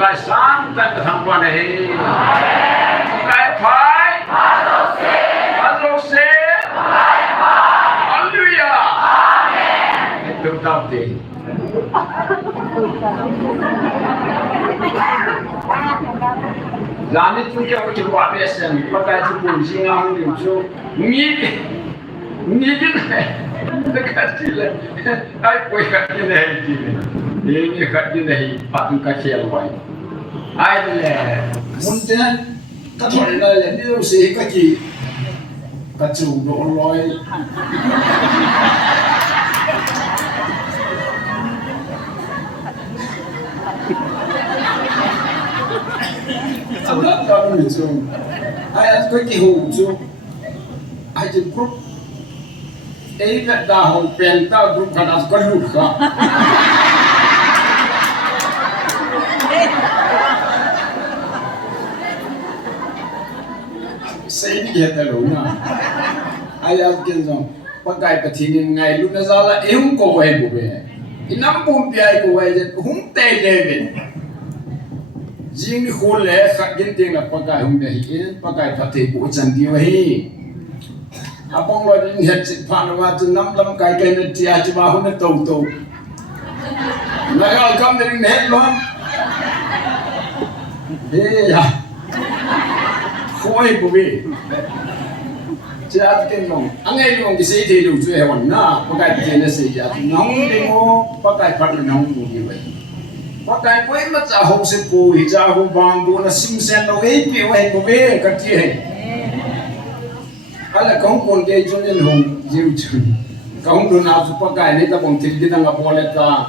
cái sáng tan cái thằng quan này cái phải Hallelujah Hallelujah Amen được đâu thì làm nên chúng ta có quả biết rằng bắt đầu từ buổi sinh ngang điểm số nghĩ cái này cái gì là ai quay cái này gì này ini cái này bắt cái khéo vậy ai là muốn thế cái thôi là điều gì cái gì cái chủ độ lối anh đã nói với chú, ai có cái hồn chú, ai chỉ group, ấy là đã hồn bèn ta group cái nào có lụt cả, xây đi hết rồi na, ai ăn cái gì, bắt cái cái thiên ngày lúc nào ra là em có về bố về, inam bom bia có về, hung tê tê về. Jing ni khol le khat gen ting la pakai hum be hi pakai phathe ko chan di wa hi apong lo ding het sit phan wa tu nam lam kai kai ne tia chi ba hu ne to to na ga kam ding ne lo ya khoi bu bi cha ken long angai long ki sei the lu chue hon na pakai te ne sei ya nong ding o pakai phat nong bu bi wa bắt cái quấy mất ra hậu sự bùi ra hậu vàng bùa là sinh sen đâu ấy biểu hiện của bê cái gì hay là không còn cái cho nên hùng diệu chừng không được nào giúp bắt cái này ta còn thích cái thằng ngọc bò ta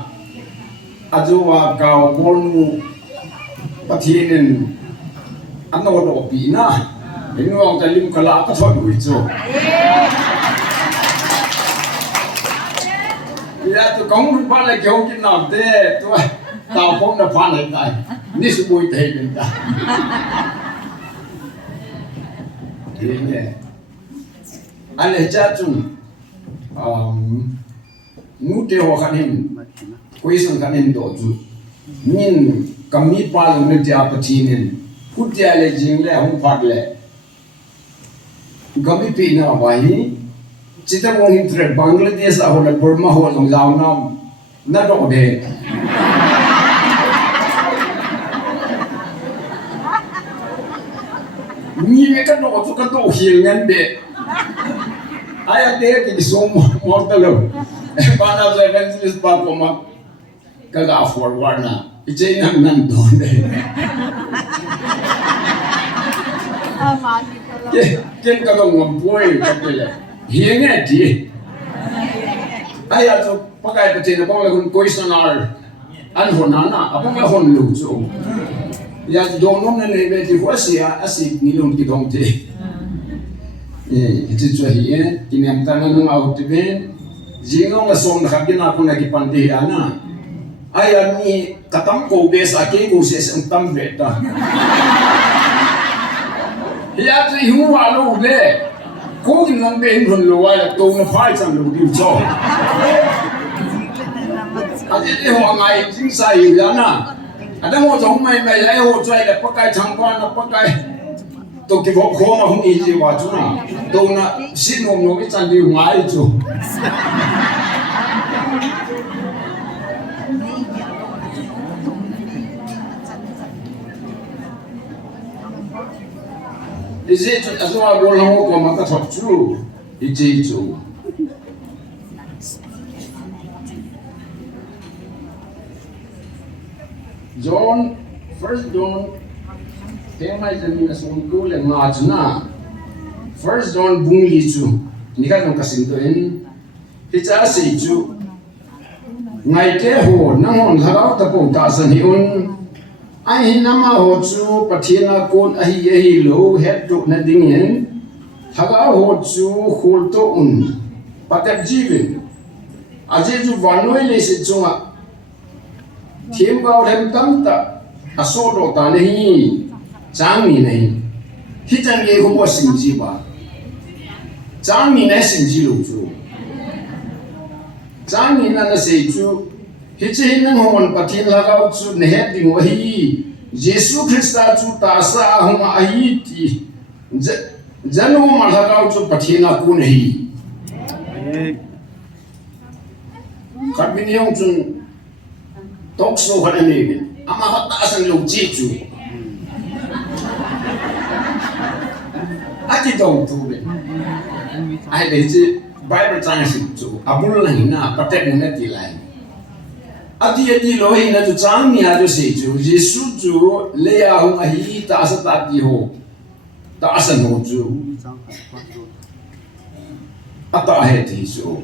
ajuwa kau bolu pathinin ano do pi na inu ang talim kala ka thon hui cho ya tu kong pa la kyau kin na de tu tao phong na phan lại tại ni su bui thei lên ta thế nhỉ anh ấy cha chung ngu te ho khan hin quay sang khan hin do chu nhìn cầm mi pa lu ne tia patinin phut tia le jing le hong phat le cầm mi pi na vai chỉ ta mong hin tre Bangladesh a ho la Burma ho long jaw nam na do de ni cái nọ cho cái đồ hiền nhân đệ ai ở đây cái số một tờ lô bạn nào sẽ vẫn sẽ bắt có mà cái gạo forward na cái chơi năng năng đòn đấy cái đồ ngầm bôi cái này hiền nghe gì ai ở chỗ bắt cái cái chuyện bao là con coi sân ar ăn hồn na à bao là hồn lụt chỗ ya dong nom na ne be ti hosia asik ni lom ki dong te ti chwa hi ki nem ta na ng out ben jingong la som na kabina ko na ki pande ana aya ni katam ko be sa ke ko se sang tam ve ta ya ti hu wa lo be ko ki nang be hun lo wa la to na phai chang lo di cho a ti ho ngai jing sai ya na ada mo jong mai mai ai ho choi le pakai chang pa na pakai to ki bo kho ma hung i ji wa chu na to na sin nom no ki chan di ngai chu is it azwa ro lo ko ma ka thop chu i ji chu John, First John, tema jani na sungko le ngajna. First John bung li chu, ni ka nong kasin to en. Hicha sei chu. Ngai te ho nang hon thagau ta po ta san hi un. Ai hin nama ho chu pathina kon a hi lo het tu na ding yen. Thagau ho chu khul to un. Patat jivin. Aje chu vanoi le se chunga. Thiêm vào thêm tâm ta à số độ ta này trang mi này khi trang nghe không có sinh chi ba trang mi này sinh chi lục chú trang mi này nó sinh chú khi chỉ nên hồn bắt thiên là gạo chú này hết đi ngồi hi Giêsu Christa chu ta sa hung a hi ti janu ma la ka chu pathina kun hi khat bin yong chun tok so khat ani ama ka ta sang lo chi chu a ti dong tu be ai de chi Bible chang si chu abul la hina patek na ti lai adi lo hina chu chang ni a chu si chu Giêsu chu le ya hung a hi ta sa ta ti ho ta sa no chu ata he ti chu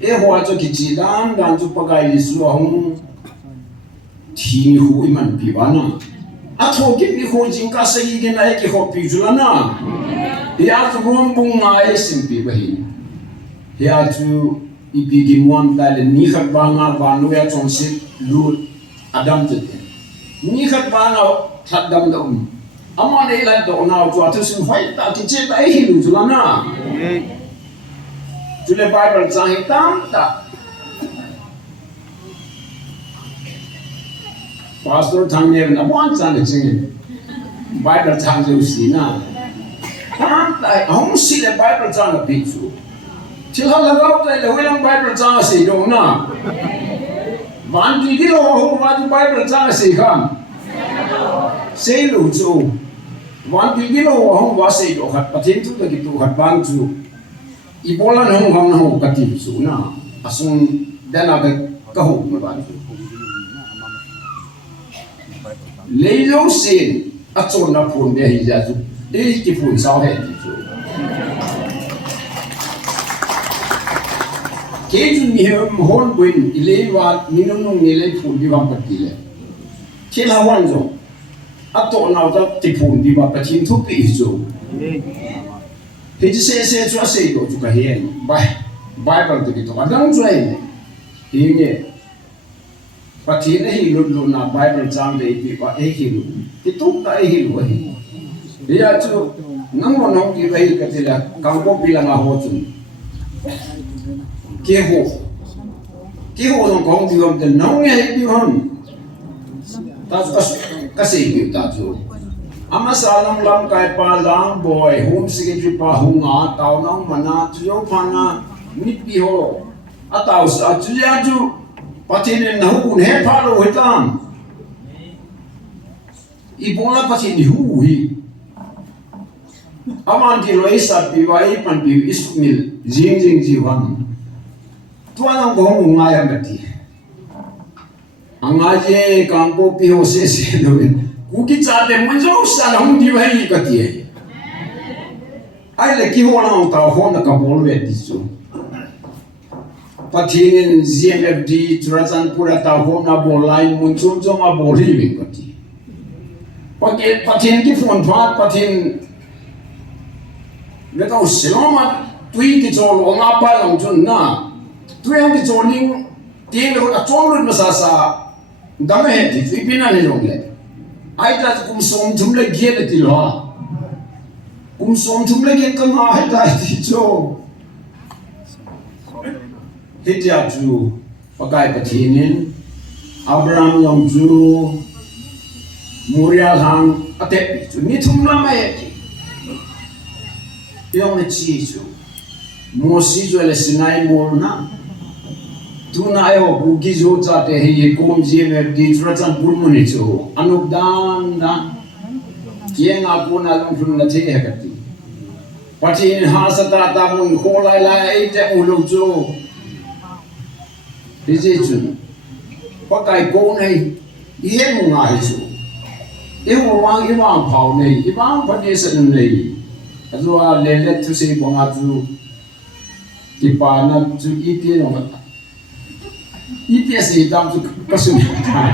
e hoa cho ki chi dan chu pagai Giêsu hung thi ni hu iman pi wa na a tho ki ni hu jing ka sa gi na ki ho pi chu na ya chu rom bung ngai sim pi ba hi ya chu ipi gi muam ta le ni khat ba nga ba nu ya chong sit lu adam te ni khat ba nga that dam da ama nei la do na chu athu sin phai ta ki che ta hi lu chu la na chu le Bible chang hi tam ta pastor thang ne na bon chan de ching Bible chang ju si na tam ta hong si le Bible chang a pi chu chỉ là lâu rồi là huynh Bible trang sử dụng na, văn gì đó không văn Bible trang sử không, sử dụng chú, văn gì đó không văn sử dụng hạt bắt hiện tu được tu hạt văn chú, ibola không bắt hiện chú na, asung dan ada kahuk mà văn chú, lấy lâu xin, achon na phun để hình ra chú, để cái phun sao hết chú. Cái chuyện mi hôn quên, ilé wa minung ilé phun đi vào bát ile. Khi là hoàn rồi, à tổ nào ta thì phun đi vào bát hin thuốc bị rồi. Thì chỉ sẽ cho sẽ đồ chú cái hiện, Bible thì cái đó đang chơi này. Thì nghe, bát hin ấy luôn na Bible trang để bị vào ấy hiểu, thì thuốc ta ấy hiểu ấy. Bây giờ chú nang nong cái ấy cái là càng có bị là ngao chun. Kế hộ trong công ty ông tên nông nghe đi hơn ta có gì biểu ta chú ama sa nông lâm cái pa lang boy home secretary pa hung á tao nông mà na chú phan na nít đi hồ à tao sa chú ya chú bắt trên nấu cuốn hết pha rồi hết tam ibola bắt trên hu hi aman ki loi sa pi vai pan pi ismil jing jiwan tuan ang kong ngai am bati anga je kampo pi ho se loin ku ki cha de mun zo sa hong di vai ka ti ai le ki ho na ta ho na ka bol ve ti su pathin GMFD Churachan pura ta ho na bol line mun chum chong a bol hi ve ka ti pathin ki phone phat pathin le ta siloma tui ki cho lo nga pa long chun na tôi không đi trốn nhưng tiền là có trốn luôn mà sa đam mê thì phi pina này rồi ai ta cũng sống chung lấy kia để tìm lo cũng sống chung lấy kia cơ mà hết đại thì cho hết giờ chú và cái bát nên Abraham yong chú Moriah hang atep chú ni thum lắm ấy yong là chi chú Moses cho là Sinai mol na tu na ayo bugi jo cha te hi kom ji me di Churachan purmuni chu anugdan na kieng a puna long phun na the ha ti pathin ha sata ta mun kho lai lai te u lu chu ti ji chu pa kai ko nei ye mu ngai chu e ho wang i wang phau nei i wang pa ni san nei azwa le le tu se bo nga chu ki pa na chu i ti no IPS hitam tu kesulitan.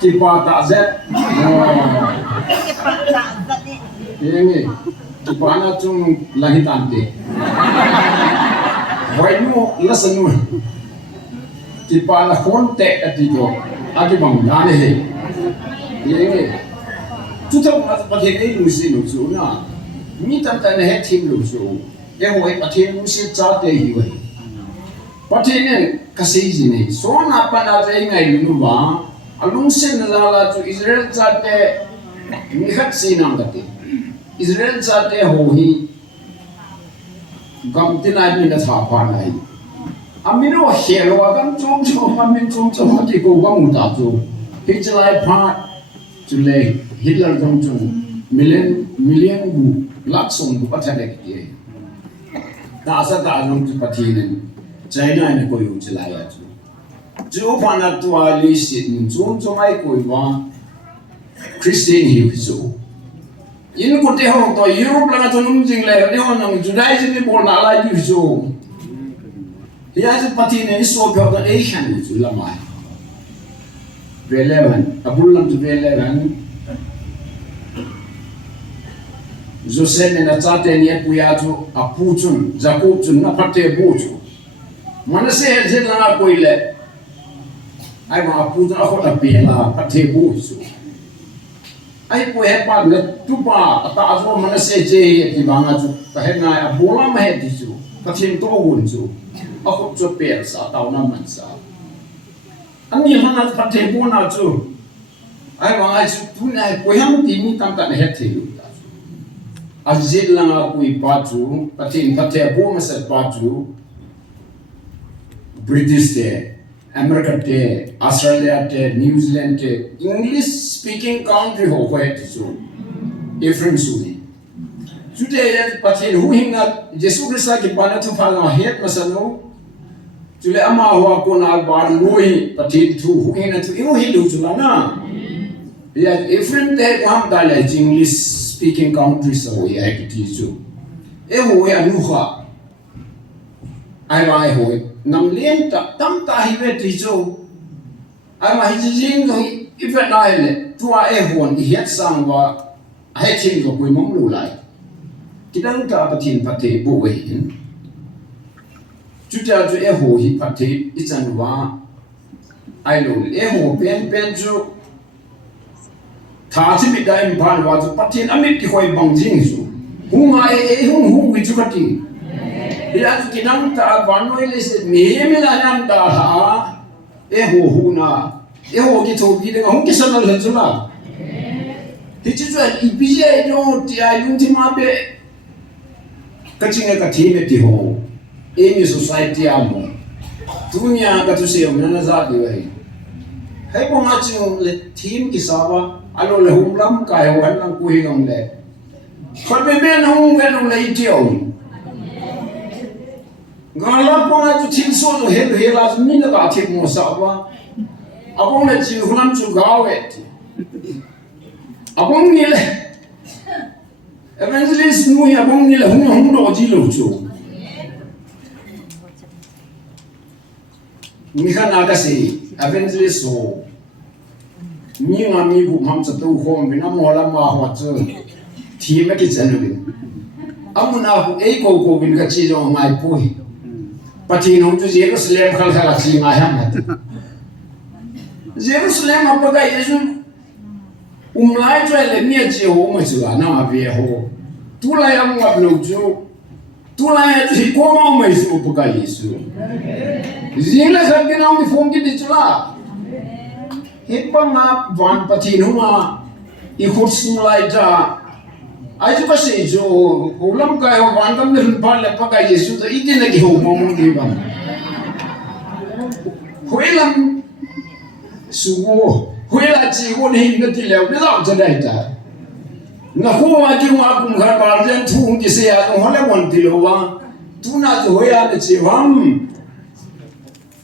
Kipa tak Z. Ini kipa na cung langit ante. Waimu lesenu. Kipa na konte atito. Agi bang dane he. Ini. Tutup mata pakai ini musim musim na. Mi tam ta ne he tim lu so e ho e pathin mu si cha te hi we Patinin kasi ini so na panate ngai luwa alung sen zala tu Israel zate nihat sinang kati Israel zate hohi gamtina ni na thapa nai amino hero agam chom amin chom ki ko gam uta tu hichlai pha chule Hitler jong million bu laksong bu pathale ki ta asa ta jong tu patinin China ni ko yung chilaya tu. Jo pana tu ali sit ni zon mai ko wa Christian hi so. In ko te ho to Europe la to nung jing le ne on nang Judaism ni bol na la hi so. Ya se pati ne so pyo da Asian ni tu la mai. Velevan abul lam tu velevan Joseph na tate ni puya tu apuchun Jacob chun na pate buchu. Mana se je langa koile ai ma pu ta ko ta pe la pathe bu su ai ko he pa le tu pa ta zo mana se je ti banga chu ta he na bola ma he ti su pathin to un su a ko chu pe sa ta na man sa ani hana pathe bu na chu ai ma ai chu tu na ko ham ti ni tam ta he thi lu ta a je langa ko I pa chu pathin pathe bu ma se pa chu British day, America day, Australia day, New Zealand day, English speaking country ho hoye so different suni. Today pathin hu hinga Jesu Christa ki bana tu phala het masano. Tule ama ho ko na bar loi pathin thu hu hinga tu iu hi lu chula na. Ya different day ham dala English speaking countries ho ya ki chu. E ho ya nu kha. Ai mai ho nam lien ta tam ta hi ve ti zo ai ma hi jing go I ve na le tua e hon I het sang wa he chin go pui mong lu lai ki dang ta pathin pathe bu we hin chu ta chu e ho hi pathe I chan wa ai lo e ho pen chu tha chi mi dai ban wa chu pathin amit ki hoi bang jing su hu ma e hu wi chu ka ti ya kinang ta vanoi le se me la nam ta ha e ho na e ho ki to bi de hong ki sa na chu la ti chu I bi je no ti ai lung ti ma be ka chinga ka thi me ti ho e mi society amo dunia ka tu se na na za di wai hai ko ma chu le team ki sa wa alo le hum lam kai ho an lang ku hi ngom le khol me me na hum ve no le I ti o Ngala pona tu tin so no helu hela mina ba ti mo sa ba abong le chi hulam chu gawet abong ni le evangelist nu ya abong ni le hum do ji lo chu ni kana ka se evangelist so ni nga mi bu ham sa tu khom bi na mo la ma ho chu ti me ki chen lu amuna hu e ko bin ka chi jo ngai pui Pathin hong tu Jerusalem khal khala chi nga ham Jerusalem apa ga Yesu umlai cho le mia chi ho ma chu na ma ve ho tu la ya mo lo chu tu la ya chi ko ma ma Yesu apa ga Yesu Zila sa ke na mi phone ki di chu la he pa ma van pathin hu ma I khut sum lai ja ai chu ka se jo ulam ka ho wan kam ne pa le pa ka Yesu to I na ki ho mo mo di ba hoilam suwo hoila chi ko ni na ti le ne la cha dai ta na ho ma ki ma kum kha ba jen thu ki se ya ho le won ti lo wa tu na jo hoya ne chi wam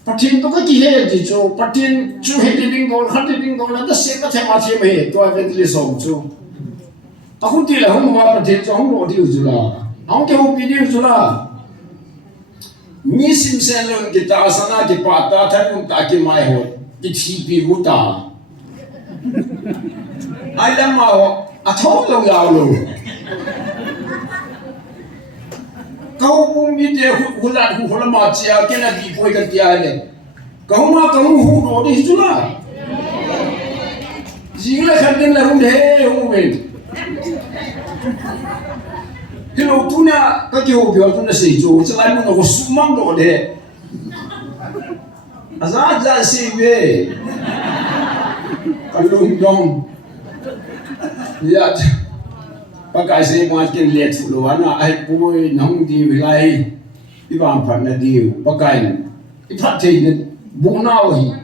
pathin to ka ki he ti cho pathin chu he ti ding go kha ti ding go na ta se ka the ma che me to eventually so chu Aku tidak hong ma pathin cho hong lo ti ju la hong ke ho pi ni ju la ni sim sen lo ki ta sana ki pa ta tha kun ta ki mai ho ki thi pi hu ta ai lam ma ho a tho lo ya lo kau pun mi te hu la ma chia ke na ki poi ka tia le kau ma kau hu ro di ju la jing la khan din la hu de hu wen Hello, tuna ka ki ho pyo tuna sei jo, cha lai mo ko sumang do de. Azad sibe. Kalung dong. Yat. Pakai saya makin lihat fuluana ai pui nong di wilayah ibang partner di pakai ipatay bunawi.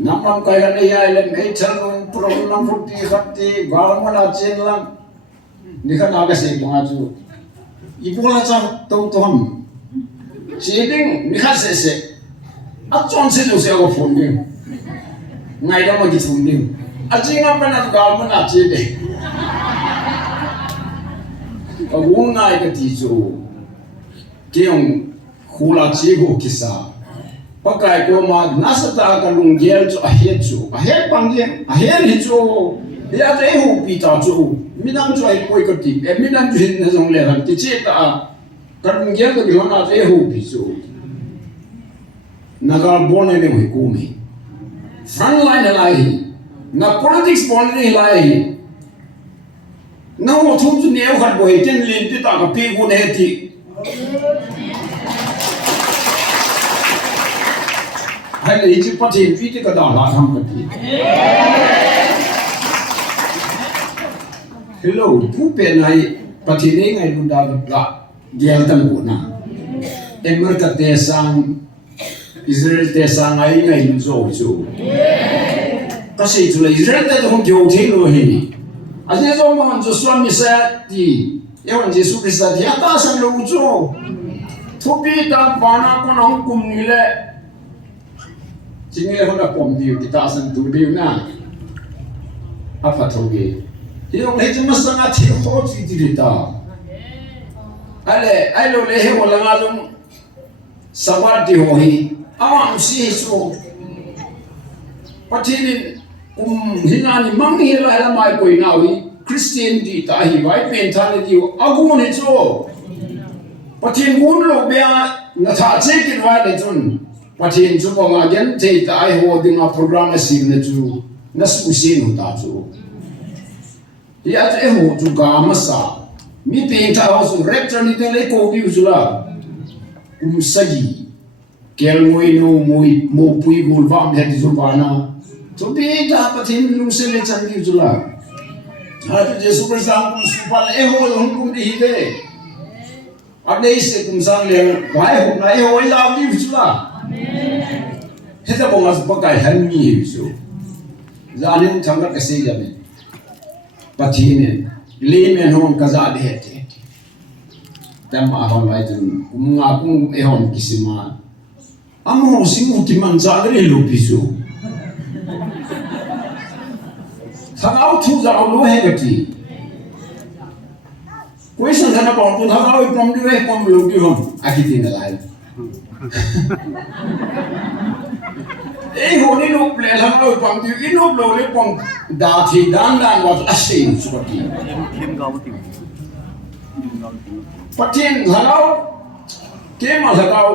Namam kaya niya ilan ay chanong purong ng puti kapti galang mo na chen lang. Hindi ka nagasay mga jo. Ibulan sa tautuham. Siyeding mikasese. At chon silo siya ko funding. Ngay na mag-funding. At siya nga pa na galang mo na chen eh. Pag-uong nga ikatiso. Kiyong hula chigo kisa. Pakai ko nasa ta ka lunggel cho ahet pangyen ahet hicho ya te hu pita cho minang cho ai poi ka ti e minang jin na jong le han ti che ta ka lunggel ka lo na te hu pi cho na ga bone ne hu ku mi front line lai na politics bone ne lai na mo thum chu ne ho khat bo he ten lin ti ta ka pi ku ne ti hai lấy chữ phát triển phi thì cái đó là tham cái gì hello thu tiền này phát triển này ngày luôn đã là gel tâm của na America te sang Israel te sang ai ngày luôn rồi chú cái gì chú là Israel te không chịu thế rồi hi anh ấy nói mà chú xuân mi sa thì yêu anh Jesus Christ thì ta sang lâu chú thu pi ta bana con ông cùng như lệ chính là hôm nayผมđiều thì ta sang tu điều na apa thoge thì ông ấy chỉ mà sang at hiểu khó gì thì ta ai lo lẽ hồ là ngài luôn sabat đi hohi awam si so patin hinani mang hi la mai koi nawi Christian di ta hi vai pen thane di agun hi so patin gun lo bia na tha che kin wa le chun Patin chu ko nga gen te ta ai ho ding a program a sim na chu na su sin ta chu ya te ho chu ga ma sa mi pe ta ho su rector ni te le ko bi chu la sagi kel moi no moi mo pui gul va me ti chu ba na to pe ta patin lu se le chan bi chu la ha tu je super sam su pa le ho hum kum di hi de a nei se kum sang le vai ho na e ho la bi chu la hết ra bông as bagai han mi hi so zanin thangat ka sei jame pathine le men hon kaza de te tamma hon lai tun nga kung e hon kisima am ho singu ti man za re lo piso thangau thu za lo he gati koi san thana pa tu thangau pom di we pom lo di hon akitin lai Ei honi no ple la no pang ti ino blo le pang da thi dan dan wa asin su ti patin halao ke ma halao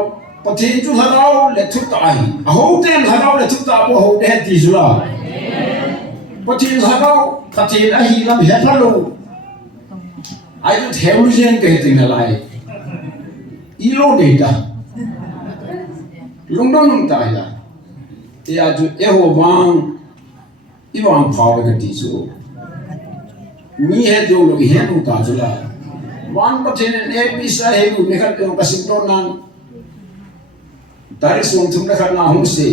patin chu halao le thu ta hi a ho ten halao le thu ta bo ho de ti su la patin halao patin a hi lam he thalo ai tu theo gen ke tin la lai ilo data lungdong ta ya ya ju eho bang ibang phaw ka ti so mi he jo lo he nu ta ju la wan patin e pi sa he lu ne khat ka sim ton nan tari som thum na khat na hum se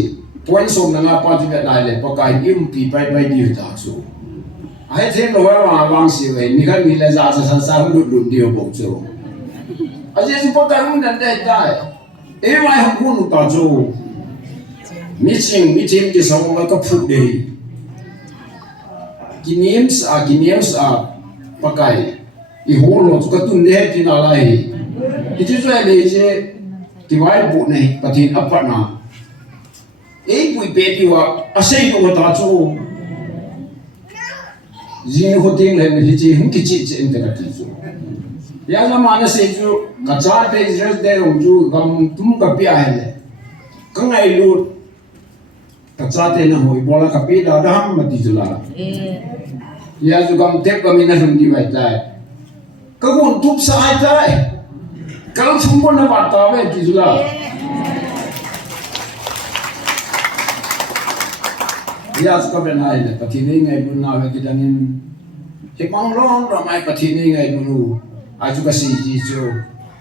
point som na nga pa ju na le pa kai im pi pai pai di ta so ai the lo wa wang si we mi khat mi la za sa sa lu lu di bo so a je su pa ka mu na de dai e mai hu nu ta jo meeting ke sama ka phuk de giniams a pakai I holo ka tun de ti na lai I ti so le je ti wai bu nei patin apana e pui pe ti wa asai no ta chu ji ho ting le ni ji hum ki chi chi in ka ti chu ya na ma na se chu ka cha te je de ro chu gam tum ka pi a hele ka ngai lu Katsate na hoi bola kapida dam mati jula. Ya juga mtek kami na hum di tai. Kagun tup sai tai. Kalau semua na bata we di jula. ya suka benai le patini ngai bunna we kidanin hikmang long ramai patini ngai bunu aju kasi ji jo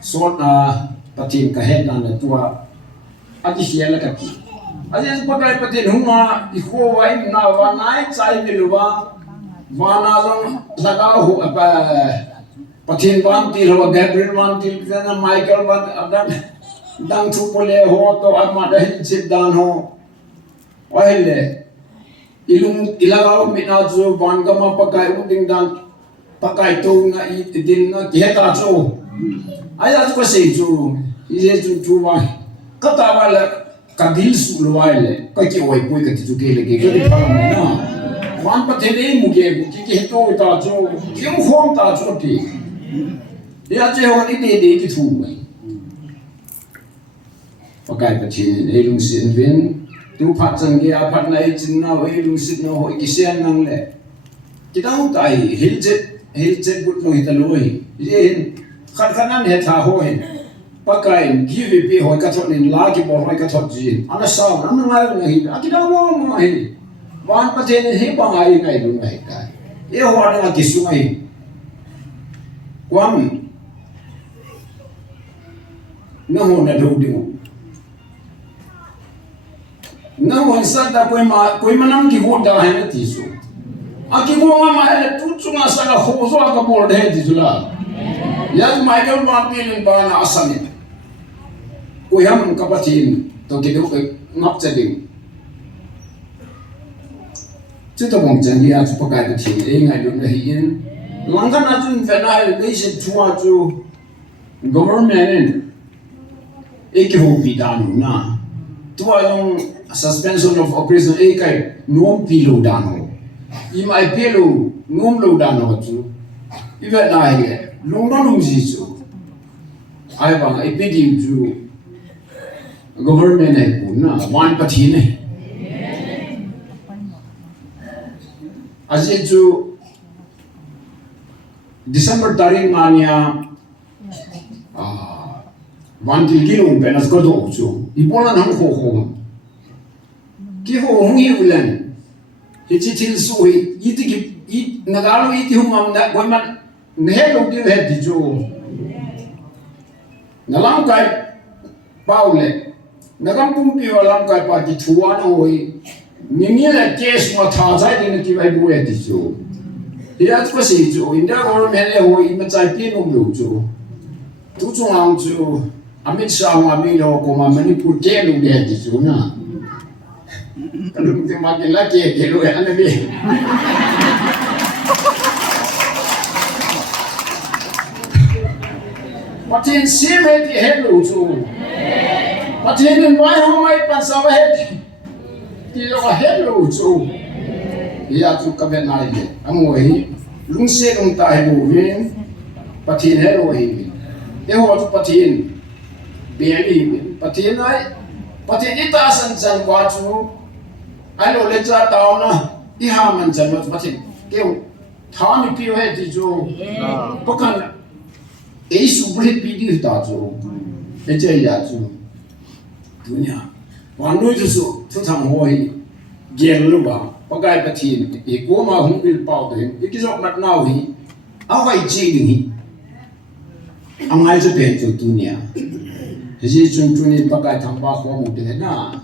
sort na patin ka head na tua ati hiala ka ti aje pakai patin hunga iko wai na wa nai chai miluwa wana long laga hu apa patin ban ti lo Gabriel ban ti na Michael ban adam dang thu pole ho to amma dai chip dan ho oile ilung ilagaw minadzo bangama pakai unding dan pakai to nga itin nga kiheta cho aya ko sei cho ije chu wa kata wala kadil su loile ka ki oi poi ka tu gele ge ge pa na wan pa tele mu ge ki ki to ta cho ki mu khom ta cho ti ya che ho ni de ki thu pakai pa chin ilung sin vin tu phát chân kia phát này chính nào ấy lu sit nó hội cái sen năng lệ cái đó tại hill jet bút lôi ta lôi yên khăn khăn ăn hết thà hội pakai GVP hội cái thọ nên lá cái bỏ hội cái thọ gì anh sao anh nói là gì cái đó mà hay van pa trên hết bằng ai cái luôn này cái yêu hoa là cái số này quan nó hồn là đâu đi na wansa da koi manam ki hoda hai na tisu aki mo ma hele tutsu na sala khozo ka bol de tisula ya Michael Martin ba na asani ko yam ka patin to ki do ngap chading chu to bong jan ya chu pakai de thi e ngai do na hi in langan na chun federal nation chua chu government e ki ho bi danu na tua long suspension of operation e kai nom pilo dano I mai pelo nom lo dano chu I ve na ye long no lu ji chu ai ba e pe di chu government ai ku na wan pa thi ne aje chu December tarik mania wan ti gilong penas ko do chu ipolan hang ho ki ho hungi ulan hichi til su hi iti ki it nagalo iti humam na goman ne lo di he di jo nalang kai paule nagam pum pi walang kai pa ki thuan hoi ningi la kes ma tha jai din ki bai bu he di jo ya ko si jo inda government le hoi ma chai pi nom lo jo tu chung ang jo amit sa ma mi lo ko ma manipur ke lo de di jo na kalau kita makin lagi, kelo yang ane ni. Macam siapa di hello tu, macam ni mai hamai pasal head, dia hello tu. Ia tu kaben naik, amoi, lungse lung tahu bukan, patin hello ini. Dia waktu patin, beli patin naik, patin itu asan waju. Alo le cha tao na I ha man chan ma patin keu tha ni pi he ti jo pakan e su bre pi di ta jo e che ya ju dunya wan no ju su thu thang hoi gen lu ba pakai patin e ko ma hung bil pao de e ki jok mat nau hi a wai chi ni angai ju pen ju dunya ji chun chun ni pakai thang ba ho mu de na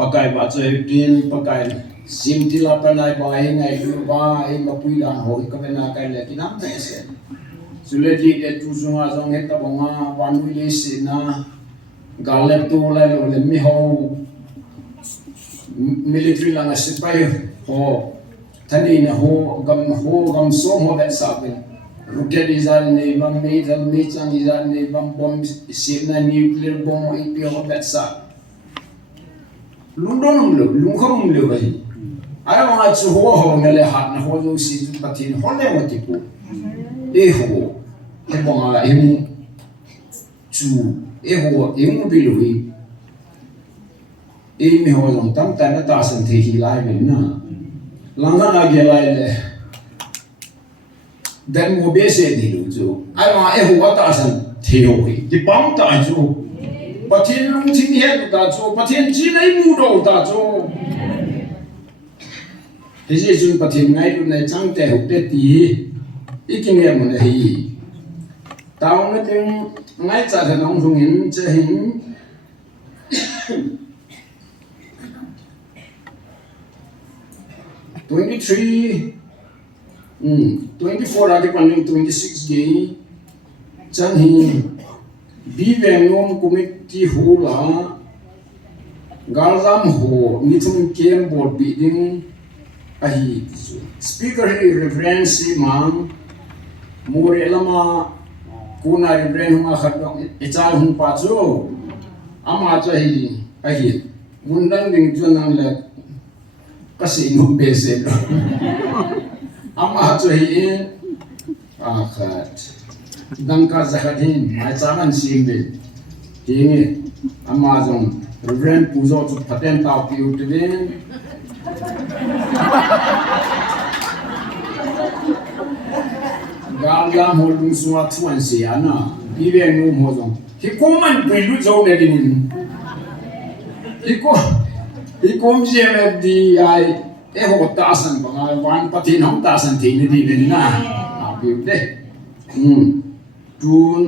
pakai baca din pakai sim tila panai bae ngai lu ba e mapui dan hoi ka mena kai le kinam ne se sule di de tu zunga zong heta bonga wanu le sina galep tu la lo le mi ho military langa sipai ho tani na ho gam so ho bet sabin ruket izal ne bam me dal me chang izal ne bam bom sina nuclear bomb ipi ho bet sa lungdong lungkhom le bai ai ma chu ho ho ngale hat na ho jo si ju patin ho le mo tipu e ho e bo ma e mu chu e ho e mu bi lu e mi ho long tam ta na ta san the hi lai me na langa na ge lai le dan mo be se di lu chu ai ma e ho ta san the ho hi di pam ta chu patin lung ting he ta chu patin chi nei mu do ta chu hi ji chun pathin ngai tu nei chang te hu te ti iking ye mon hi taw na ting ngai cha tha nong thung in che hin 23 24 ati panding 26 ge chan hi bi veng nom committee hula garzam ho nithum kem board bi ding ahi speaker hi reference mang more lama kuna reference huma khat echal hum pa chu ama cha hi ahi mundan ding chuan ang le kasi no bese ama chu hi akhat dangka zakhatin mai chaman simbe tingi ama jong reverend pujo chu paten tau piu twen gala holding suwa tuan siana bibe no mo jong hi koman pelu jo ne din hi kom je me di ai e ho ta san ba wan patin hom ta san thi ni di na a piu de tun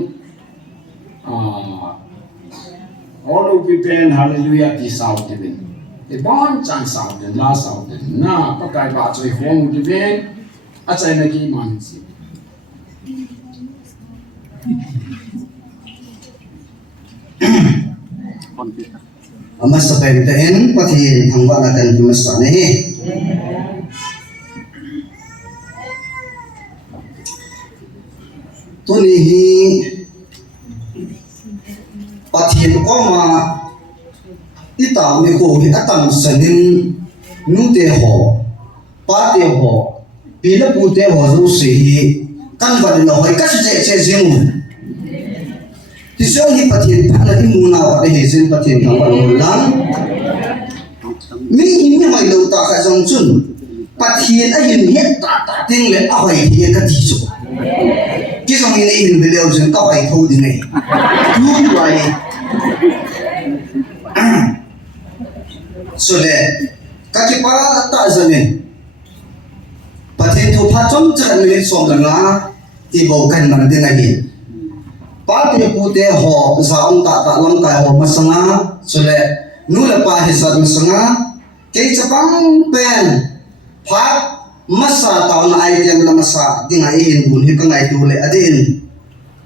all of we pen hallelujah ti sao te ben e bon chan sao te la sao te na pa kai ba choi hong te ben a chai na ki man si Masa pagdain pati ang walagan tumasane tunihi pati ko ma ita mi ko atam sanin nu te ho pa te ho pila pu te ho ru si kan va no ho ka se jing Tiso hi pathin phana hi muna wa he sin pathin ka wa lang mi hi mai lo ta ka jong chun pathin a hin he ta ting le a hoi hi ka ti chu ki jong ni hin be leo jin ka hoi tho di nei du wai so le ka ki pa ta zane pathin thu pha chom chan mi som la ti bo kan man de na hi Pati pute ho zaong ta lam kai ho masanga sule nula pa hisat masanga kei chapang pen phat masa taw na item la masa dinga in bun hi kangai tu le adin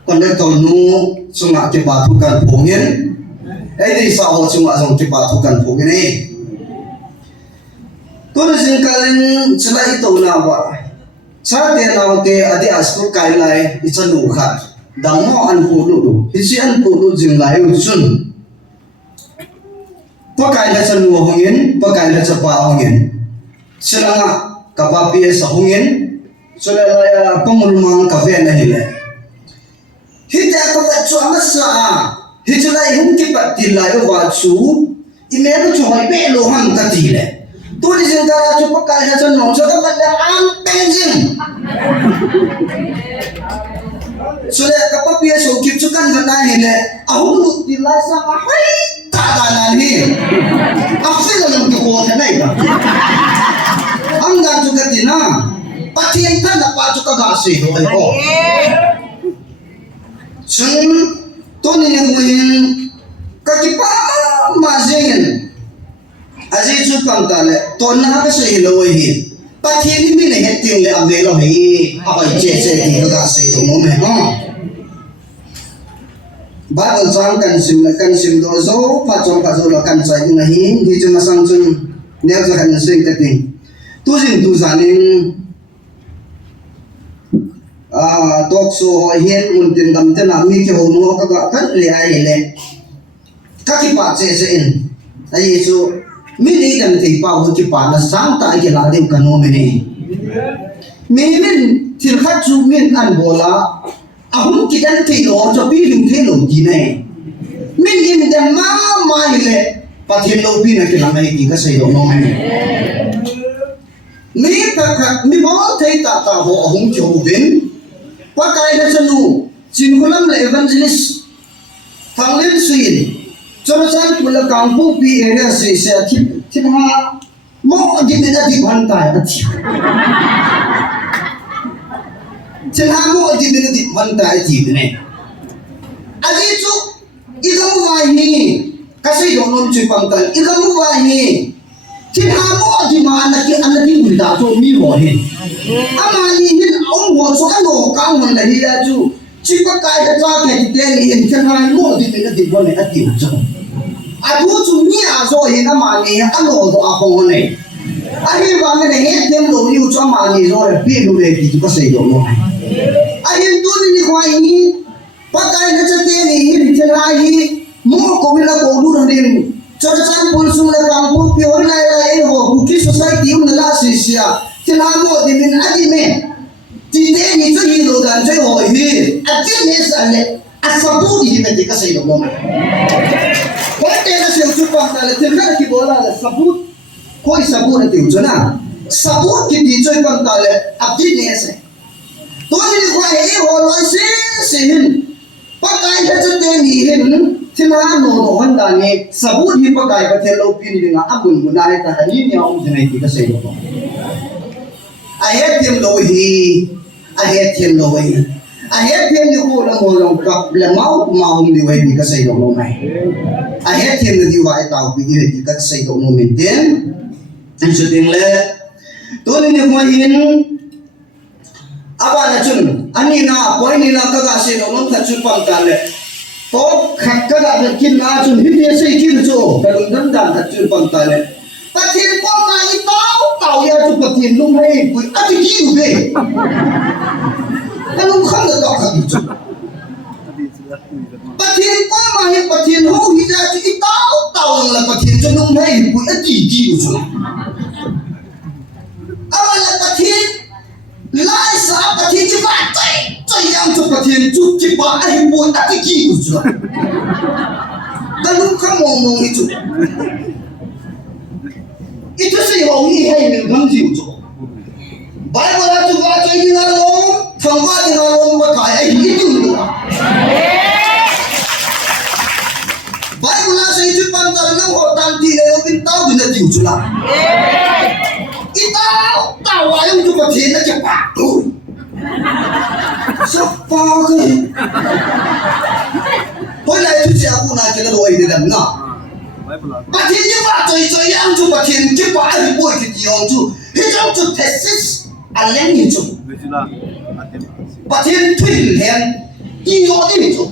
konda tol nu sunga ke ba thu kan phongin ai dei sa ho sunga jong ke ba thu kan phongin ei to jing kalin chlai to na wa sa te naw te adi astu kai lai ichanu kha Damo an pulo do, hisi an pulo jing lai usun. Pakai la chanu hongin, pakai la chapa hongin. Selanga kapapi sa hongin, selala pangulmang kafe na hile. Hita ko ta chama sa, hita lai hum ki patil lai wa chu, imero choi be lo ham ka tile. Tu di jing ka chu pakai la chanu sa ka ba am penjing. Sudah kapapia so kip sukan kana hele ahun dilai sama hai taganan hi afsel lang to ko thanai ba amga juga tina patien tan na pa ka gasi ho ko sun to ni nguin kakipa mazingen aji chu pantale to na ka se hiloi hi patien mi ne heting le ame lo hi ai che di ka gasi to mo me ha Bible trang kan sim do zo pa chong pa zo lo kan chai na hi hi chu ma sang chun ne zo han sing ta ting tu jin tu zanin tok so ho hian mun tin dam te na mi ke ho no ka ga kan le ai le ka ki pa che in ai chu mi ni dam te pa ho ki pa na sang ta ke la de ka no me ni mi min thil khat chu min an bola ahun kidan te lo cho pi lim te lo ki nei min yin da ma mai le pathin lo pi na ke la mai ki ka sei lo no mai mi ta kha mi bo thei ta ho ahun chu bin pa kai na chanu chin hulam le evangelist phanglen suin cho san pula kangpu pi area se thip ha mo di na di man ta ati chana mo di na di man ta ati ne aji chu igamu wa hi kasi do non chu pang tal igamu wa hi chana mo di ma na ki anati ulda so mi ho hi amani hin ong ho so ka no ka mon la hi ya chu chi pa kai da cha ke ti ni hin chana mo di na di bon ne ati chu adu chu mi a so hi na ma ni a no do a ho ne ahi ba ne he tem lo yu cho ma ni so le pi lu le ti ko sei do mo ahi tu ni ko ai ni pa kai na cha te ni hi chana hi mo ko bila ko du rin cho chan pul sung le kam pu pi or lai lai ho ki society un la si sia chana mo di min adi me ti te ni cho hi lo dan choi ho hi a ti ne sa le a sa bu di me ti ka sei do mo ko te na se chu pa ta le te na ki bola le sa bu koi sabu na tiu chona sabu ki ti choi pan ta le abdi ne se to ni ko he ho lo se hin pa kai da chu te ni hin thina no no han da ni sabu hi pa kai pa the lo pi ni nga abun mu na ta ni ni om jene ki ka se lo a he tim lo hi a he tim lo hi a he tim ni ko na mo lo ka le mau ni wai ni ka se lo mai a he tim ni di wa ta pi ni ka se lo mo min den anh sự tình lệ tôi nên nói hin aba na chun ani na koi ni na ka ga se no non tha chu pang ta le to khak ka ga na kin na chun hi ne sei kin chu ka lung dan dan tha chu pang ta le pathin ko ma i tao ya chu pathin lung hai pui a ti ki u be ka lung khang da to kha chu pathin ko ma hi pathin ho hi ja chu i tao la pathin chu lung hai pui a ti ki u chu awala pathin lai sa pathin chi ba chai yang chu pathin chu chi ba ai mu ta ti ki u chu ka lu ka mo hi chu itu se ho hi hai mi gam ji chu bible la chu ba chai ni na lo thang ba ni na lo ba kai ai hi chu lu bible la se chu pan ta na ho tan ti le lo bin tao bin da ji chu la tao ai ông chụp tiền nó chụp bạc rồi sao bao cái hồi này tôi sẽ không nói cái đồ gì để nào bạc tiền như vậy rồi ông chụp bạc tiền chụp bạc thì bồi cái gì ông chụp hết ông chụp thesis anh lên như chụp bạc tiền thuê liền đi họ đi chụp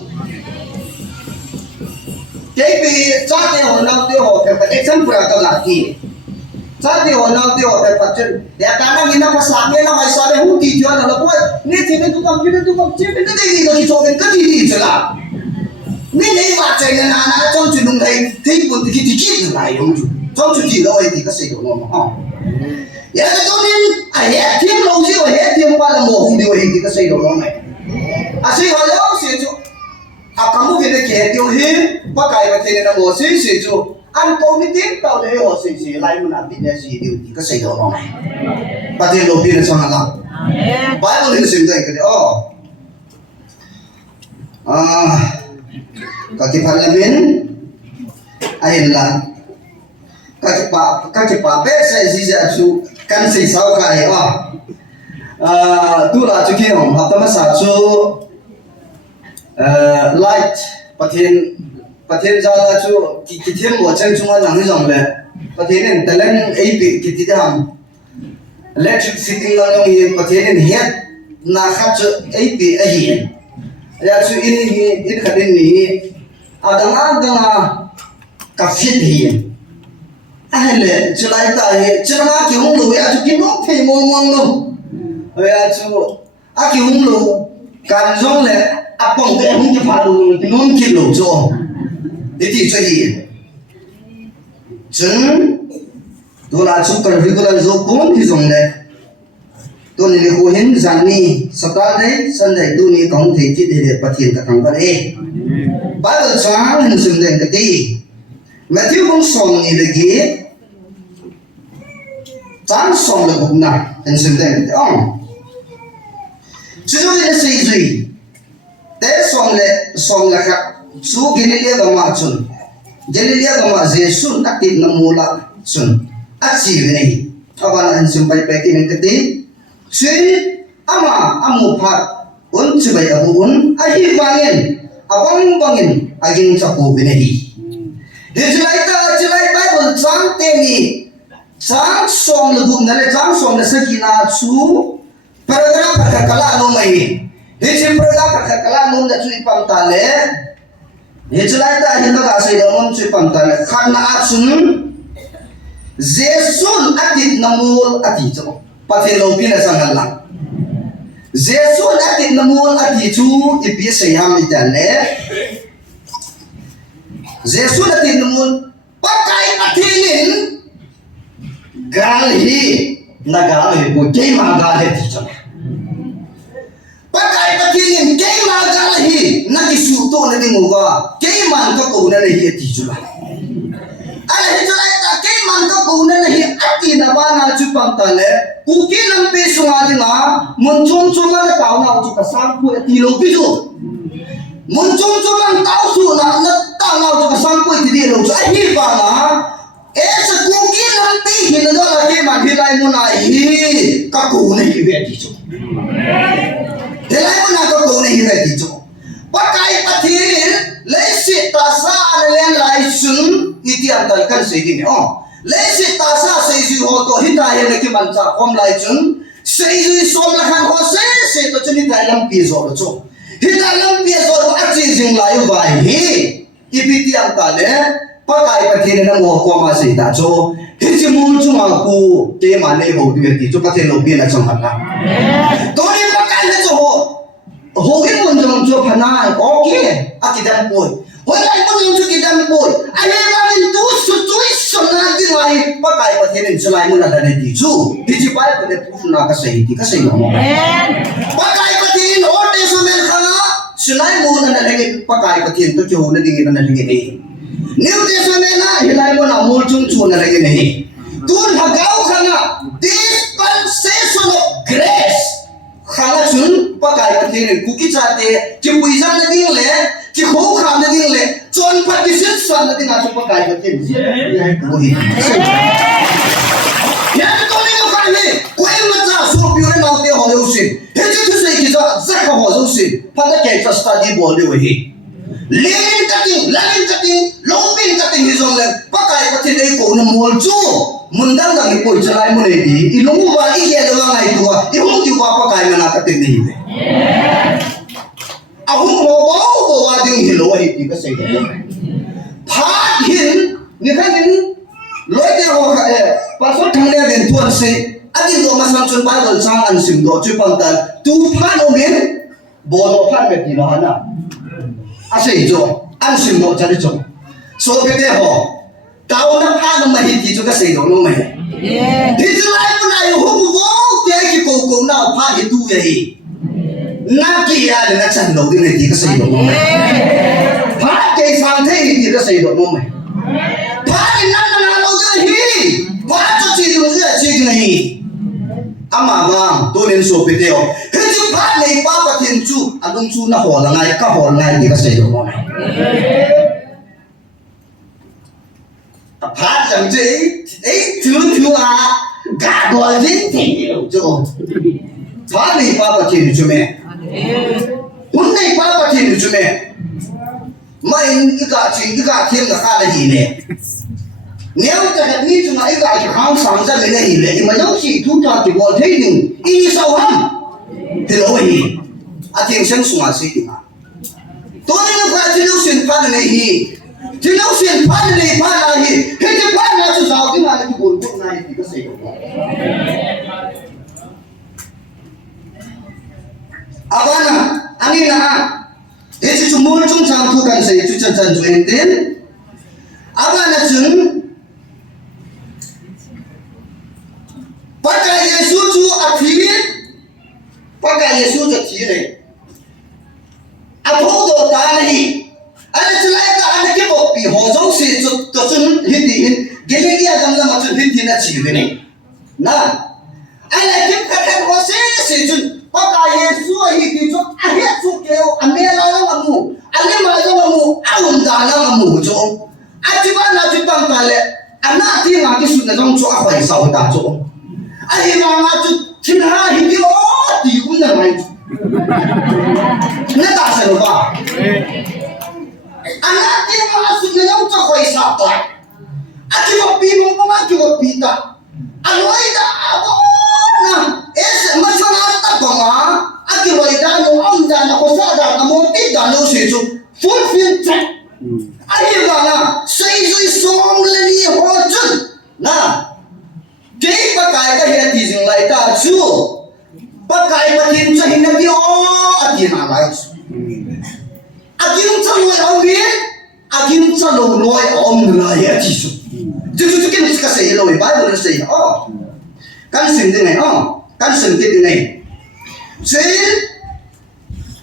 cái vì cha tiền họ nào tiền họ phải example là cái gì sa ti ho na ti ho ta patchen ya kana ni na pasa me na mai sa le hu ti jo na lo poi ni ti ne tu kam chi ne ni ni so ben ka ti ni chala ni nei wa chai na trong chu nung thai thei bun ti ki na lai yong chu trong chu ti lo ai ti ka se do no ha ya ta to ni a he tim lo ji ho he tim pa la mo hu di ho ti ka se do no mai a se ho lo se chu a kamu ke de ke ti ho he pa kai ba te na mo se chu anh tôi mới tiếp tao để họ xì lại mình làm việc gì điều gì có xảy ra không này bà tiên đầu tiên là sao nào bái tôi lên xem đây cái đó các cái parliament ai là các cái bà bé sẽ gì ra chú căn xây sao cái tu là chú kia học tâm sát chú light bà tiên ra là chú cái thiên của chân chúng ta làm cái dòng này có thể nên ta lên ấy bị cái gì đó electricity là nó như có thể nên hết na khác cho ấy bị ấy hiện là chú in khởi đến này đang cà phê hiện ai lệ chú lại tại chú nó kiểu không đủ chú kiếm nó phải mong đâu rồi chú kiểu không đủ càng giống là bông cái không cho phá đủ cái nó không kiếm đủ cho thế thì cho gì chừng tôi là chụp cần video là giúp bốn thì dùng đấy tôi này cô hiến giảng ni sắp tới đấy sân đấy tôi này cũng thể chỉ để phát triển các thằng bạn ấy bắt đầu sáng hình dung đến cái gì mà thiếu không xong như thế kia chẳng xong là cũng nặng hình dung đến cái chứ tôi là gì thế xong là khác số cái này là mà chun jadi dia kama Jesus aktif na mula sun achieve nei abana an sim pai pai kin kati swin ama amu phat un chibai abu un ahi bangin abang bangin aging chapu binei Hijlai Bible chang te ni chang som lu na le chang som na sakina chu paragraph ka kala no mai hijin paragraph ka kala no na chu ipam ta le hijlai ta hin ka sai da mon chu ipam ta le khana chun Jesus atit namul ati chu pathelo pina sangala Jesus atit namul ati chu ipi sayam itale Jesus atit namul pakai atilin galhi nagalhi bu kema galhi ti chu pakai atilin kema galhi nagisu to na dinguga kema ka ko na hi ti chu la ala hijlai ta kema ka ko na hi ati na ba na chu pam ta le kuki lampe sunga dinga munchung chunga na kaw na chu ka sang pu ti lo pi chu munchung chunga taw su na ta na chu ka sang pu ti di lo chu ai hi ba na esa kuki lampe hin do la ke ma hi lai mu na hi ka ko na hi ve ti chu he lai mu na ka ko na hi ve ti chu pakai pathirin le si ta sa len lai sun iti antal kan se gi ne Lesi tasa seisi ho to hita hele ki mancha kom lai chun seisi som la khan ho se to chuni dai lam pi zo cho hita lam pi zo achi jing lai vai hi ipiti am ta le pakai pathine na mo ko ma se ta cho hi mul chu ma ku te ma ne ho di ti cho pathe lo pi na chang han la to ni pakai le cho ho hi mon jong cho phana okay akidan poi hoi lai mon jong chu kidan poi ai ma min tu su chui sona di lai pakai pathirin sulai mun ada di chu di ji pai pada pu na ka sei ti ka sei no pakai pathirin ote sumen khana sulai mun na lagi pakai pathirin to chu na ding na lagi ni new testament na hilai mun amul chung chu na lagi ni tun hagau khana dispensation of grace khana chun pakai pathirin kuki chate chi puisan na ding le chi kho kham na ding le chon patisit san na ding a chu pakai pathirin ko hi ya to ni ko ni ko em ma cha so pyo na te ho lo sin he chi tu sei ki za za ka ho lo sin pa da ke cha study bol de hi len cutting lopin cutting hi zong le pakai pathirin ko na mol chu mundang dang ipoi chalai mo le di ilungu ba i ke lo ngai tua i hung ju ba pakai na ka te ni le ahung mo bo wa ding hi lo hi ti ka sei de phat hin ni khan in loi te ho pastor thang le den tuan se adi do ma sam chun bible sang an sim do chu pang tan tu phan o men bo do phan be ti lo hana a sei jo an sim do cha de cho so ke te ho tao na phan ma hi ti chu ka sei do no mai ti chu lai mu na yo hu wo te ki ko na phan hi tu ye hi na ki ya na chan do di ne ti ka sei do no mai phan ke sang the hi ti ka sei do no mai phan na na lo hi wa cho chi du chi nei ama ba to len so pe te o he chu phan nei pa pa tin chu adung chu na ho la ngai ka ho ngai ti ka sei do no mai phan chẳng chế ấy thứ à cả gọi đến thì cho phá này qua bát thiên cho mẹ hôm nay qua bát thiên cho mẹ mày cái cả thiên là khác là gì nè nếu cái hạt ní chúng ấy cái không sáng ra cái này nè mà nếu chỉ thu cho thì gọi thấy đừng y sâu hăm thì lỗi gì à thiên sinh xuống à gì mà tôi nó phải chỉ đâu xuyên phan này hi chỉ đâu xuyên phan này phan là hi cái phan là sự giàu cái này cái buồn buồn này thì có gì abana ani na esi chumul chung chang thu kan sei chu chan chan chu en ten abana chung pakai yesu chu athiri pakai yesu chu thire atho do ta nahi ana chulai ka ana ke bo pi ho zo se chu to chun hi ti hin gele ki agam la ma chu hin ti na chi ve ne na ana ke ka than ho se chun pakai yesu hi ti chu a he chu keo amela la mamu ale ma la mamu aun da la mamu chu ati ba na chu pang ta le anh na tiếng ngã cái sụt là trong chỗ phải sầu ta chỗ ai mà ngã chút thiên hạ hình như thì cũng là mày nó ta sẽ được ba anh na tiếng ngã sụt là trong chỗ phải sầu ta anh chỉ có pi mông ngã chỉ có pi ta anh nói ra na es mà sao nó ta còn ngã anh chỉ nói ra nó ông ra nó có sao ra nó muốn biết ra nó sẽ chút fulfill check ai mà xây dựng xong lên đi họ chân na cái bác cái hiện thì dừng lại ta chưa bác cái mà thiên cho hình nó đi ở thiên nào lại à thiên cho nuôi ông biết à thiên cho nuôi ông là hiện thì chứ chứ cái này cái gì rồi Bible nó gì căn sinh thế này căn sinh thế này chứ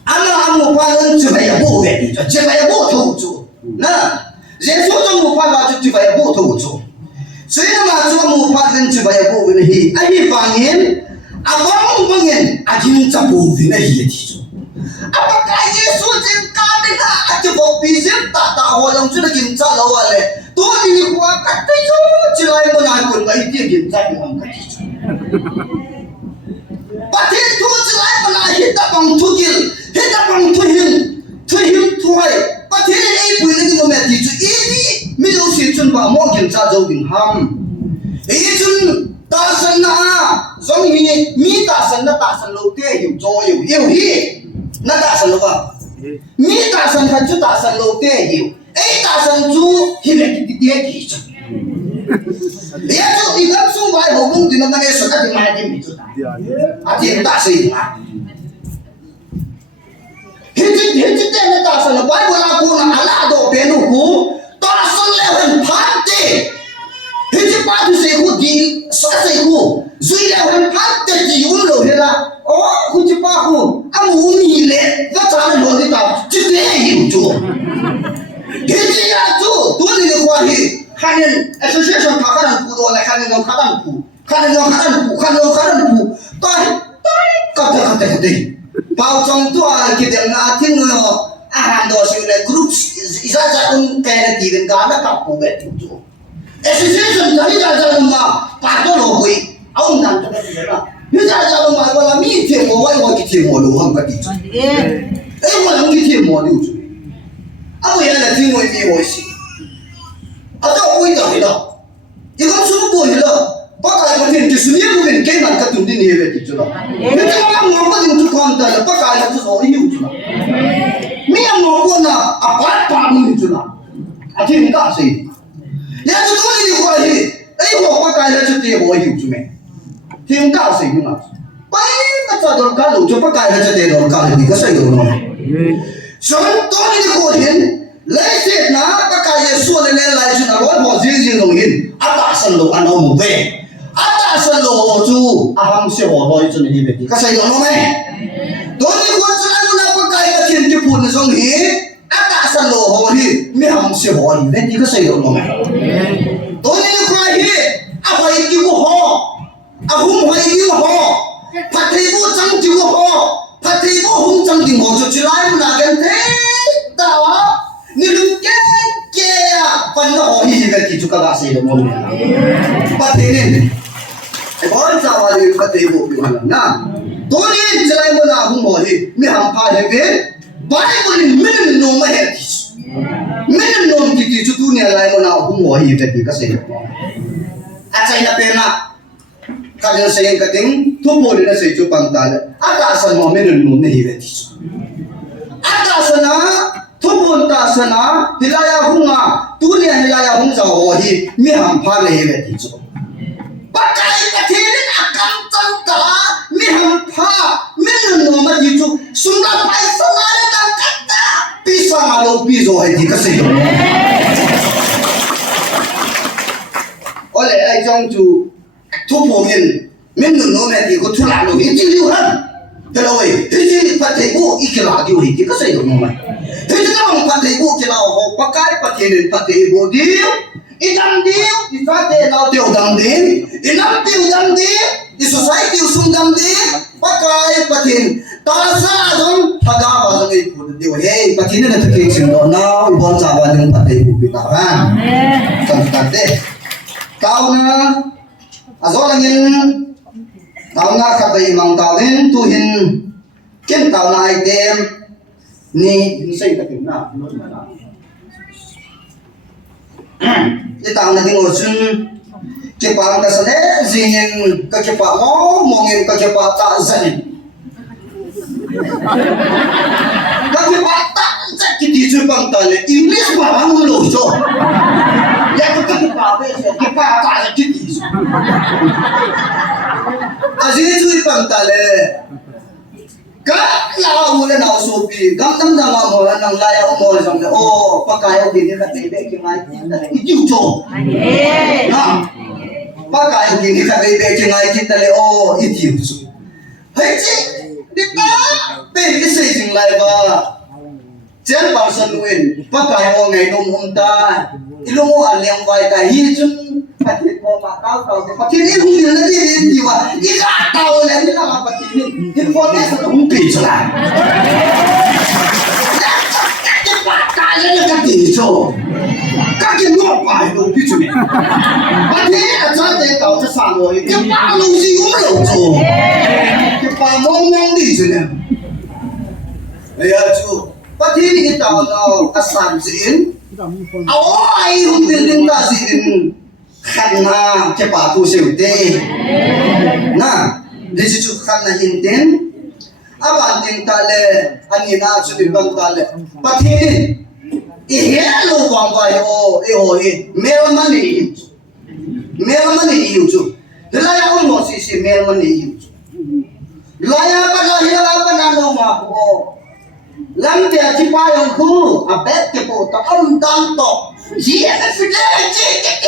anh làm một quan lớn chỉ phải bộ về đi cho chỉ phải bộ thủ chủ na Giêsu trong một quan là chỉ phải bộ thủ chủ所以嘛，做木巴跟这边部分的戏，啊，一方面，啊，王方面啊，经这部分的戏提出，啊，不该耶稣真干的啦，啊，就不必然大伙用这个警察老话嘞，多的话，干的哟，进来我拿棍来点警察用个提出，把天拖进来我拿一大帮土金，一大帮土hin，土海，把天的一辈那个没提出，一没有写准把莫警察走定ham。一尊大神呐，所以你大神那大神路底有左右有一，那大神路吧，你大神他就大神路底有，哎大神主现在底底着，也就你刚说完后公的那个说那就买的没做大，啊这大神啊，现在那大神了，外国那股那阿拉多边路股，大神来很盘的。迄只把就谁苦地，啥谁苦，虽然很怕的地温柔的啦，迄只把苦，啊无米嘞，我咋能落得到？这个有做，迄只要做，多你的关系，看人，首先说他看人苦多来，看人看人苦，看人看人苦，看人看人苦，对，包装多啊，给人家听了，啊，多少嘞 ，group， 一下子我盖了地人家那搞不来就做。Association dari jalan rumah, pakai logi, awak nak cakap apa? Ni jalan rumah kalau mi temu, awak kita temu lu ham kati. Awak kita temu lu. Apa yang ada temu ini awak? Atau awak dah hilang. Ikan semua boleh hilang. Pakai macam ni semua mungkin kena katu di ni betul juga. Kita orang ngapa dengan tu kontak, pakai macam tu orang hiu juga. Mi yang ngapa na apa mungkin juga. Aje ni tak sih. Ya tu tu ni kuah ni,我pakai了就对我有做咩？听到谁用啊？拜那这都干路就不该了就对了，干了你个谁有弄？所以多你的过程，来些拿不该也说的来去那我人弄人，啊大声路啊弄不背，啊大声路就啊他们我一种的你别，个谁有弄没？多你过这那不该的天就不能送你。啊大声路好你，没他们我你那你个谁有弄没？多你的关系，啊会叫我好，啊红会叫我好，拍地我张叫我好，拍地我红张的我就出来那个听到啊，你都给啊，反正我一个记住个个谁都没有，拍地呢，我早话就拍地我不可能呐，多你出来我那红我的，没他拍那边。Bible ni minum mahirtis. Minum kiti cutu ni alai mo na humo hi kati kasi. At sa ina pena kanya sa yung kating tupo ni na sa ito pangtala. At asan mo minum ni hirtis. At asan na tupo ta sana hilaya hunga tunia hilaya hung sa hi mi hampa ni hirtis. Pakai katilin akan tangkala mi hampa minum maditu sunda paisa na bisa malu piso hai di kasi oleh ai trong chu thu phổ min no me di ko thu la lo hi chi liu han te lo wei hi chi pa te bu ikla di hi di kasi no mai hi chi ka pa te bu ki la ho pa kai pa te pa te bu di idam di isa te la te udam di inam te udam di di society usung dam di pakai patin tasa dong pagaba dong ipu diwa hey patin na tuking sindo na ibon sawa ng patay bubitaran kan kate tao na azo langin tao na kabai mang tao hin tu hin ken tao na item ni sai ka tin na ni tao na ding osun ke pa ka sale zinin ka ke pa mo mongin ka ke pa ta zanin ka ke pa ta za ki di chu pang ta le English ma ang lo so ya ka ke pa be se ke pa ta za ki di azini chu pang ta le ka la u le na so pi gam tam da ma mo nang la ya mo jang le o pa ka ya di ni ka te be ki ngai ki ta i ju cho na pa ka ya di ni ka be ki ngai ki ta le o i ju cho hai chi di ta be ki se jing lai ba chen pa san win pa ka ya ngai nom hum ta ilungu aliang vai ka hi chun pati ko ma tao tao se pati ni hung ni na ni di wa i ka tao le ni na pati ni in fo ne sa hung pi chla ka pa ka le ni ka ti cho ka ki no pa do pi chu ni pati a cha de tao cha sa lo ki pa lo si u lo cho ki pa mong mong di chu ni ya chu pati ni tao no ka san sin ai hung building ta sin khăn na cái bà thu siêu tê na để chỉ chụp khăn na hiện tiền à bạn tiền ta lệ anh nhìn na chụp được bằng ta lệ bắt thế hello quang vai ô mail money yêu chụp lại ông nói gì mail money yêu lại apa dah hilang apa dah nama ô làm việc chỉ phải ông khu à bé cái bộ ta ông đang to gì là phải làm gì cái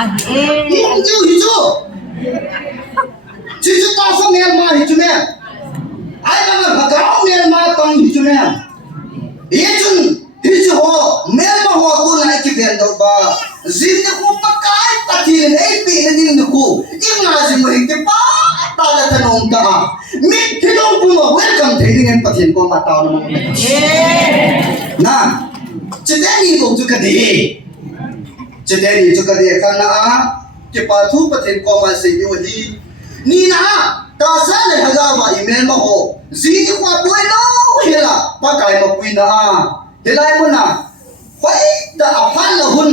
Yung hiju, hiju tao sa Myanmar hiju me, ai mà bagao Myanmar tao hiju me, hiju hiju ho Myanmar ho aku naik ke benda ba, zin aku pakai pati ni pi ni aku, ingat sih mereka pa tao dah tenong ta, mit tenong pun welcome dengan pati ko matau nama. Nah, jadi ni tu kadi. Jadi juga dia karena cepat tu paten koma segi wali ni na kasar le haga ba email ma ho zini kwa boy no hela pakai ma kui na helai mo na pai da apal la hun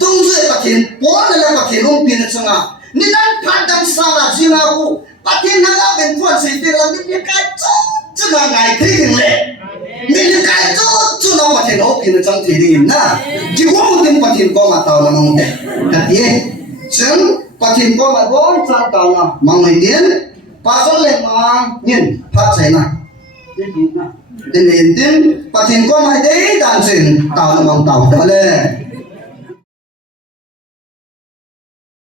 dung zui paten pon la paten long pin changa ni nan padam sala jinga ku paten haga ben pon se te la ni ka chu na ngai thing le mình cái chỗ nó mà thì nó thì nó trong thì đi na chỉ có một tiếng phát triển có mà tàu là mong thế thật gì sớm phát triển có mà bốn trăm tàu là mong người tiến phát xuất lên mà nhìn phát triển này đến nền tiến phát triển có mà đấy đàn chuyển tàu là mong tàu đó lên